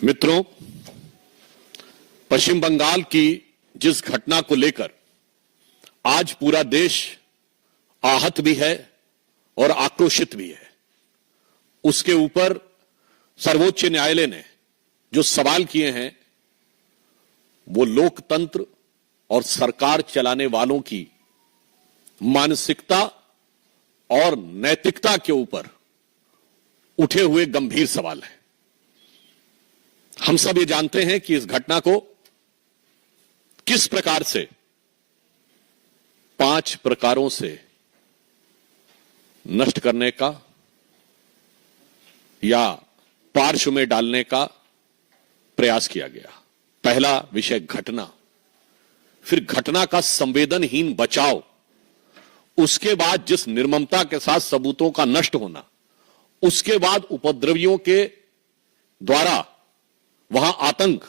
मित्रों, पश्चिम बंगाल की जिस घटना को लेकर आज पूरा देश आहत भी है और आक्रोशित भी है, उसके ऊपर सर्वोच्च न्यायालय ने जो सवाल किए हैं वो लोकतंत्र और सरकार चलाने वालों की मानसिकता और नैतिकता के ऊपर उठे हुए गंभीर सवाल है। हम सब ये जानते हैं कि इस घटना को किस प्रकार से 5 प्रकारों से नष्ट करने का या पार्श्व में डालने का प्रयास किया गया। पहला विषय घटना, फिर घटना का संवेदनहीन बचाव, उसके बाद जिस निर्ममता के साथ सबूतों का नष्ट होना, उसके बाद उपद्रवियों के द्वारा वहां आतंक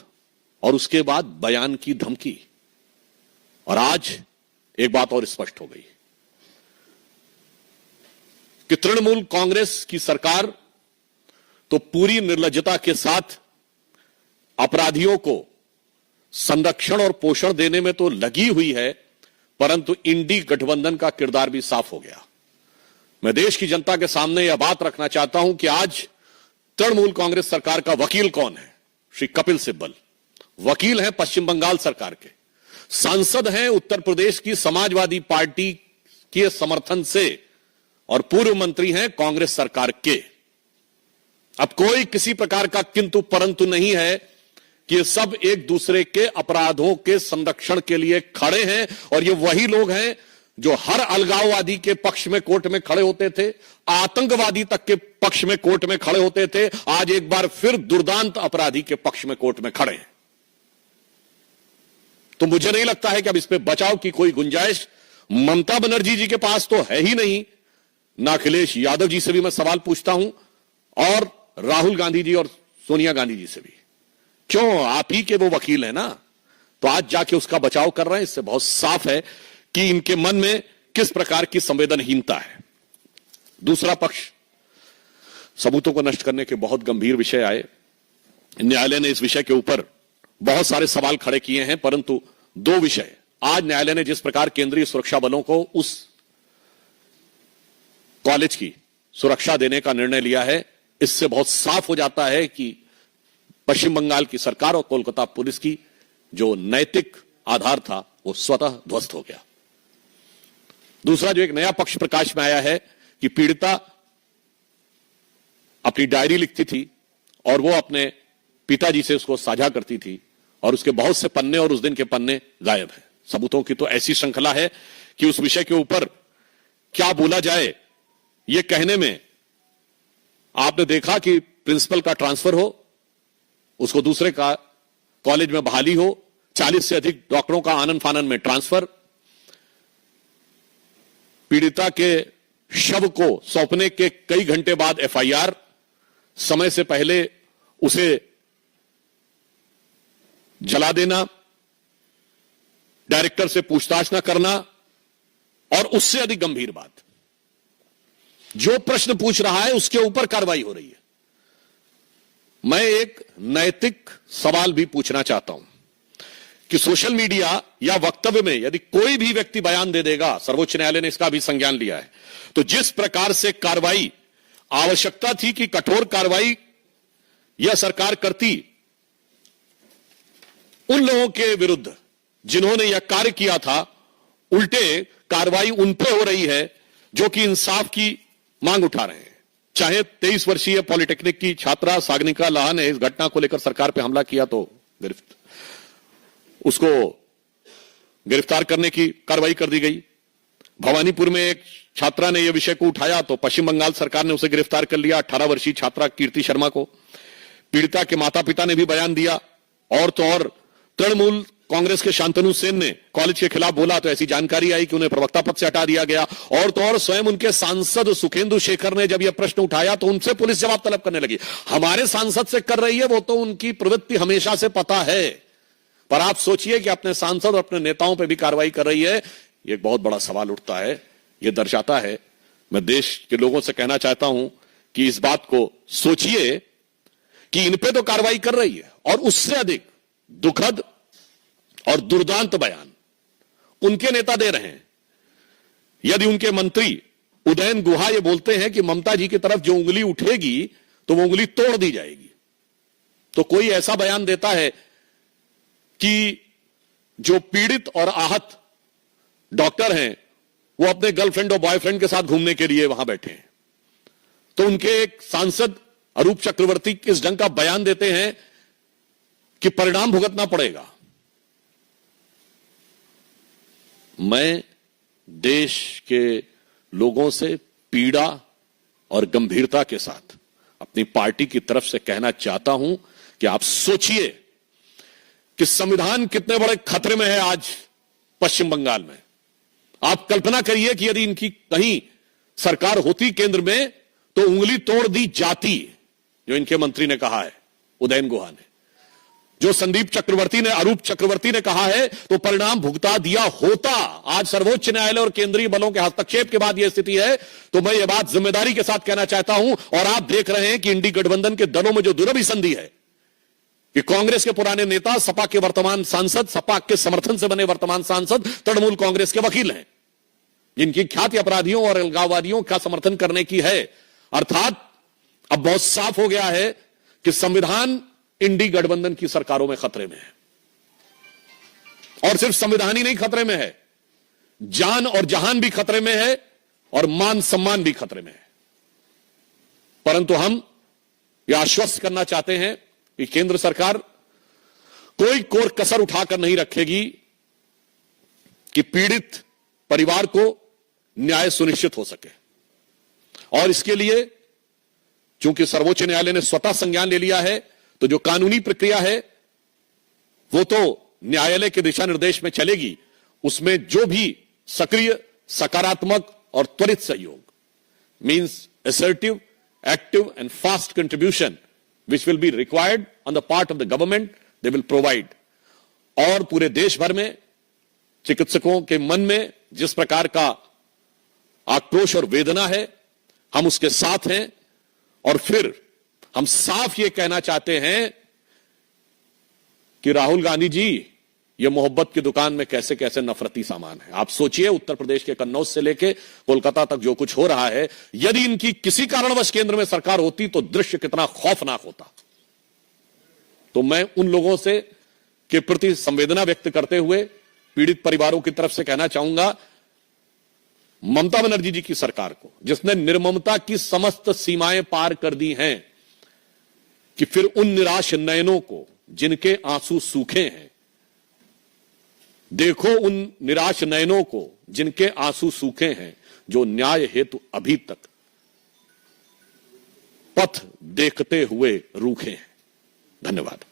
और उसके बाद बयान की धमकी। और आज एक बात और स्पष्ट हो गई कि तृणमूल कांग्रेस की सरकार तो पूरी निर्लज्जता के साथ अपराधियों को संरक्षण और पोषण देने में तो लगी हुई है, परंतु इंडी गठबंधन का किरदार भी साफ हो गया। मैं देश की जनता के सामने यह बात रखना चाहता हूं कि आज तृणमूल कांग्रेस सरकार का वकील कौन है? श्री कपिल सिब्बल वकील हैं पश्चिम बंगाल सरकार के, सांसद हैं उत्तर प्रदेश की समाजवादी पार्टी के समर्थन से और पूर्व मंत्री हैं कांग्रेस सरकार के। अब कोई किसी प्रकार का किंतु परंतु नहीं है कि ये सब एक दूसरे के अपराधों के संरक्षण के लिए खड़े हैं। और ये वही लोग हैं जो हर अलगाववादी के पक्ष में कोर्ट में खड़े होते थे, आतंकवादी तक के पक्ष में कोर्ट में खड़े होते थे, आज एक बार फिर दुर्दांत अपराधी के पक्ष में कोर्ट में खड़े हैं। तो मुझे नहीं लगता है कि अब इस पे बचाव की कोई गुंजाइश ममता बनर्जी जी के पास तो है ही नहीं, ना अखिलेश यादव जी से भी मैं सवाल पूछता हूं और राहुल गांधी जी और सोनिया गांधी जी से भी। क्यों? आप ही के वो वकील है ना, तो आज जाके उसका बचाव कर रहे हैं। इससे बहुत साफ है कि इनके मन में किस प्रकार की संवेदनहीनता है। दूसरा पक्ष, सबूतों को नष्ट करने के बहुत गंभीर विषय आए। न्यायालय ने इस विषय के ऊपर बहुत सारे सवाल खड़े किए हैं, परंतु 2 विषय आज न्यायालय ने जिस प्रकार केंद्रीय सुरक्षा बलों को उस कॉलेज की सुरक्षा देने का निर्णय लिया है, इससे बहुत साफ हो जाता है कि पश्चिम बंगाल की सरकार और कोलकाता पुलिस की जो नैतिक आधार था वो स्वतः ध्वस्त हो गया। दूसरा जो एक नया पक्ष प्रकाश में आया है कि पीड़िता अपनी डायरी लिखती थी और वो अपने पिताजी से उसको साझा करती थी और उसके बहुत से पन्ने और उस दिन के पन्ने गायब है। सबूतों की तो ऐसी श्रृंखला है कि उस विषय के ऊपर क्या बोला जाए ये कहने में। आपने देखा कि प्रिंसिपल का ट्रांसफर हो, उसको दूसरे का कॉलेज में बहाली हो, 40 से अधिक डॉक्टरों का आनन फानन में ट्रांसफर, पीड़िता के शव को सौंपने के कई घंटे बाद एफआईआर, समय से पहले उसे जला देना, डायरेक्टर से पूछताछ न करना, और उससे अधिक गंभीर बात, जो प्रश्न पूछ रहा है उसके ऊपर कार्रवाई हो रही है। मैं एक नैतिक सवाल भी पूछना चाहता हूं कि सोशल मीडिया या वक्तव्य में यदि कोई भी व्यक्ति बयान दे देगा, सर्वोच्च न्यायालय ने इसका भी संज्ञान लिया है, तो जिस प्रकार से कार्रवाई आवश्यकता थी कि कठोर कार्रवाई यह सरकार करती उन लोगों के विरुद्ध जिन्होंने यह कार्य किया था, उल्टे कार्रवाई उन पर हो रही है जो कि इंसाफ की मांग उठा रहे हैं। चाहे 23 वर्षीय पॉलिटेक्निक की छात्रा सागनिका लाहा ने इस घटना को लेकर सरकार पर हमला किया तो उसको गिरफ्तार करने की कार्रवाई कर दी गई। भवानीपुर में एक छात्रा ने यह विषय को उठाया तो पश्चिम बंगाल सरकार ने उसे गिरफ्तार कर लिया, 18 वर्षीय छात्रा कीर्ति शर्मा को। पीड़िता के माता पिता ने भी बयान दिया। और तो और तृणमूल कांग्रेस के शांतनु सेन ने कॉलेज के खिलाफ बोला तो ऐसी जानकारी आई कि उन्हें प्रवक्ता पद से हटा दिया गया। और तो और स्वयं उनके सांसद सुखेंदु शेखर ने जब यह प्रश्न उठाया तो उनसे पुलिस जवाब तलब करने लगी। हमारे सांसद से कर रही है, वो तो उनकी प्रवृत्ति हमेशा से पता है, पर आप सोचिए कि अपने सांसद और अपने नेताओं पर भी कार्रवाई कर रही है। ये एक बहुत बड़ा सवाल उठता है। यह दर्शाता है, मैं देश के लोगों से कहना चाहता हूं कि इस बात को सोचिए कि इन पे तो कार्रवाई कर रही है, और उससे अधिक दुखद और दुर्दांत बयान उनके नेता दे रहे हैं। यदि उनके मंत्री उदयन गुहा ये बोलते हैं कि ममता जी की तरफ जो उंगली उठेगी तो वो उंगली तोड़ दी जाएगी, तो कोई ऐसा बयान देता है कि जो पीड़ित और आहत डॉक्टर हैं वो अपने गर्लफ्रेंड और बॉयफ्रेंड के साथ घूमने के लिए वहां बैठे हैं, तो उनके एक सांसद अरूप चक्रवर्ती किस ढंग का बयान देते हैं कि परिणाम भुगतना पड़ेगा। मैं देश के लोगों से पीड़ा और गंभीरता के साथ अपनी पार्टी की तरफ से कहना चाहता हूं कि आप सोचिए कि संविधान कितने बड़े खतरे में है आज पश्चिम बंगाल में। आप कल्पना करिए कि यदि इनकी कहीं सरकार होती केंद्र में तो उंगली तोड़ दी जाती, जो इनके मंत्री ने कहा है, उदयन गुहा ने, जो संदीप चक्रवर्ती ने, अरूप चक्रवर्ती ने कहा है, तो परिणाम भुगता दिया होता। आज सर्वोच्च न्यायालय और केंद्रीय बलों के हस्तक्षेप के बाद यह स्थिति है, तो मैं यह बात जिम्मेदारी के साथ कहना चाहता हूं। और आप देख रहे हैं कि इंडी गठबंधन के दलों में जो दुरभिसंधि है कि कांग्रेस के पुराने नेता, सपा के वर्तमान सांसद, सपा के समर्थन से बने वर्तमान सांसद तृणमूल कांग्रेस के वकील हैं, जिनकी ख्याति अपराधियों और अलगाववादियों का समर्थन करने की है। अर्थात अब बहुत साफ हो गया है कि संविधान इंडी गठबंधन की सरकारों में खतरे में है, और सिर्फ संविधान ही नहीं खतरे में है, जान और जहान भी खतरे में है, और मान सम्मान भी खतरे में है। परंतु हम यह आश्वस्त करना चाहते हैं कि केंद्र सरकार कोई कोर कसर उठाकर नहीं रखेगी कि पीड़ित परिवार को न्याय सुनिश्चित हो सके। और इसके लिए चूंकि सर्वोच्च न्यायालय ने स्वतः संज्ञान ले लिया है, तो जो कानूनी प्रक्रिया है वो तो न्यायालय के दिशा निर्देश में चलेगी। उसमें जो भी सक्रिय, सकारात्मक और त्वरित सहयोग, means assertive, active and fast contribution which will be required on the part of the government, they will provide। और पूरे देश भर में चिकित्सकों के मन में जिस प्रकार का आक्रोश और वेदना है, हम उसके साथ हैं। और फिर हम साफ ये कहना चाहते हैं कि राहुल गांधी जी, ये मोहब्बत की दुकान में कैसे कैसे नफरती सामान है। आप सोचिए, उत्तर प्रदेश के कन्नौज से लेके कोलकाता तक जो कुछ हो रहा है, यदि इनकी किसी कारणवश केंद्र में सरकार होती तो दृश्य कितना खौफनाक होता। तो मैं उन लोगों से के प्रति संवेदना व्यक्त करते हुए पीड़ित परिवारों की तरफ से कहना चाहूंगा, ममता बनर्जी जी की सरकार को, जिसने निर्ममता की समस्त सीमाएं पार कर दी हैं, कि फिर उन निराश नयनों को जिनके आंसू सूखे हैं, देखो उन निराश नयनों को जिनके आंसू सूखे हैं, जो न्याय हेतु अभी तक पथ देखते हुए रूखे हैं। धन्यवाद।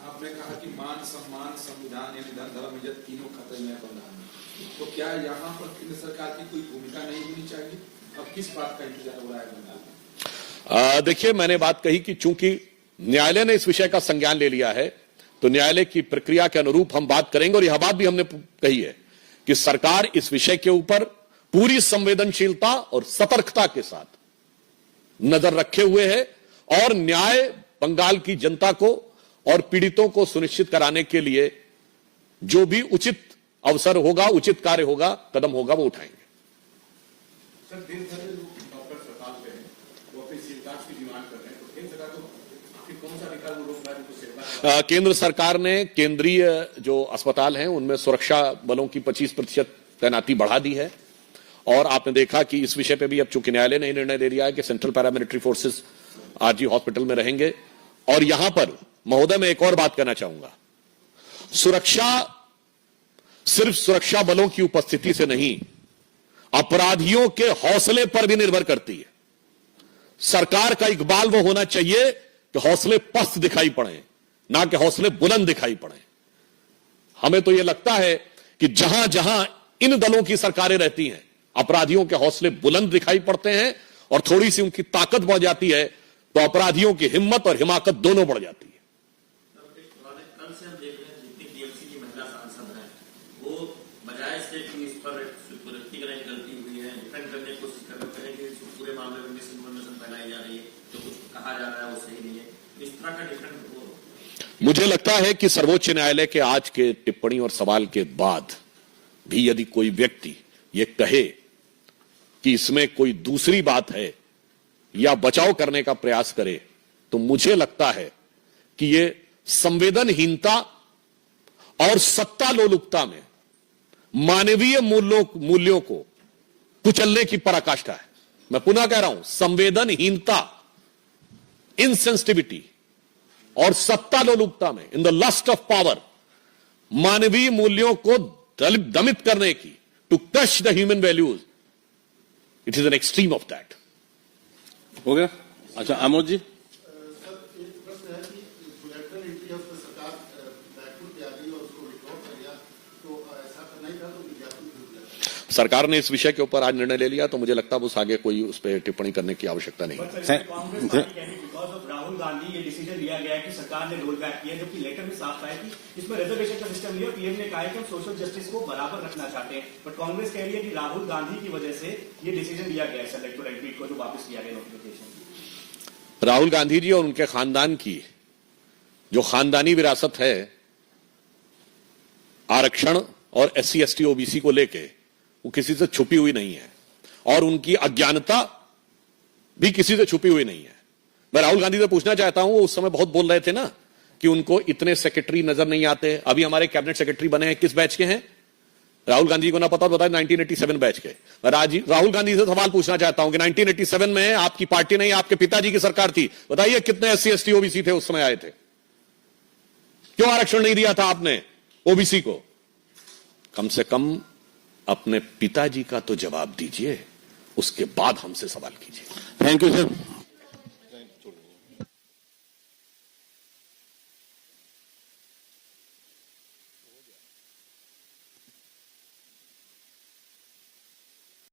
आपने कहा कि मान सम्मान, संविधान यानी धन, धर्म, इज्जत तीनों खतरे में बंधा है, तो क्या यहाँ पर केंद्र सरकार की कोई भूमिका नहीं होनी चाहिए? अब किस बात का इंतजार हो रहा है बंगाल में? देखिए, मैंने बात कही कि चूंकि न्यायालय ने इस विषय का संज्ञान ले लिया है, तो न्यायालय की प्रक्रिया के अनुरूप हम बात करेंगे। और यह बात भी हमने कही है कि सरकार इस विषय के ऊपर पूरी संवेदनशीलता और सतर्कता के साथ नजर रखे हुए है, और न्याय बंगाल की जनता को और पीड़ितों को सुनिश्चित कराने के लिए जो भी उचित अवसर होगा, उचित कार्य होगा, कदम होगा, वो उठाएंगे। सर, देश भर में लोग डॉक्टर हड़ताल पे हैं, वो अपनी सीटकास्ट की डिमांड कर रहे हैं, तो केंद्र सरकार को आखिर कौन सा अधिकार वो रोक रहा है उनको सेवा? केंद्र सरकार ने केंद्रीय जो अस्पताल हैं उनमें सुरक्षा बलों की 25% तैनाती बढ़ा दी है। और आपने देखा कि इस विषय पे भी अब चूंकि न्यायालय ने निर्णय दे दिया है कि central paramilitary forces RG hospital में रहेंगे। और यहां पर महोदय, मैं एक और बात कहना चाहूंगा, सुरक्षा सिर्फ सुरक्षा बलों की उपस्थिति से नहीं, अपराधियों के हौसले पर भी निर्भर करती है। सरकार का इकबाल वो होना चाहिए कि हौसले पस्त दिखाई पड़े, ना कि हौसले बुलंद दिखाई पड़े। हमें तो यह लगता है कि जहां जहां इन दलों की सरकारें रहती हैं, अपराधियों के हौसले बुलंद दिखाई पड़ते हैं, और थोड़ी सी उनकी ताकत बढ़ जाती है तो अपराधियों की हिम्मत और हिमाकत दोनों बढ़ जाती है। कल से हम देख रहे हैं जितनी टीएमसी की महिला सांसद हैं, वो बजाय इसके कि इस पर व्यक्तिगत गलती हुई है, डिफेंड करने की कोशिश कर रहे हैं कि पूरे इस तरह का डिफरेंट हो। मुझे लगता है कि सर्वोच्च न्यायालय के आज के टिप्पणी और सवाल के बाद भी यदि कोई व्यक्ति ये कहे कि इसमें कोई दूसरी बात है या बचाव करने का प्रयास करे, तो मुझे लगता है कि ये संवेदनहीनता और सत्ता लोलुपता में मानवीय मूल्यों को कुचलने की पराकाष्ठा है। मैं पुनः कह रहा हूं, संवेदनहीनता, इनसेंसिटिविटी और सत्ता लोलुपता में, in the lust of power, मानवीय मूल्यों को दमित करने की, to crush the human values, it is an extreme of that. हो गया? अच्छा, आमोद जी। सरकार ने इस विषय के ऊपर आज निर्णय ले लिया, तो मुझे लगता है उस आगे कोई उस पर टिप्पणी करने की आवश्यकता नहीं है। बिकॉज ऑफ राहुल गांधी ये डिसीजन लिया गया है कि सरकार ने रोल बैक किया, जबकि लेटर में साफ था कि इसमें रिजर्वेशन का सिस्टम लिया। पीएम ने कहा है कि हम सोशल जस्टिस को बराबर रखना चाहते हैं, बट कांग्रेस कह रही है कि राहुल गांधी की वजह से ये डिसीजन लिया गया है इलेक्टोरल एंट्री को जो वापस किया गया नोटिफिकेशन। राहुल गांधी जी और उनके खानदान की जो खानदानी विरासत है आरक्षण और SC ST OBC को लेके, वो किसी से छुपी हुई नहीं है और उनकी अज्ञानता भी किसी से छुपी हुई नहीं है। मैं राहुल गांधी से पूछना चाहता हूं, वो उस समय बहुत बोल रहे थे ना कि उनको इतने सेक्रेटरी नजर नहीं आते। अभी हमारे कैबिनेट सेक्रेटरी बने हैं, किस बैच के हैं? राहुल गांधी को ना पता, बताए 1987 बैच के। मैं राहुल गांधी से सवाल पूछना चाहता हूं कि 1987 में आपकी पार्टी नहीं, आपके पिताजी की सरकार थी, बताइए कितने SC ST OBC थे उस समय आए थे? क्यों आरक्षण नहीं दिया था आपने OBC को? कम से कम अपने पिताजी का तो जवाब दीजिए, उसके बाद हमसे सवाल कीजिए। Thank you sir.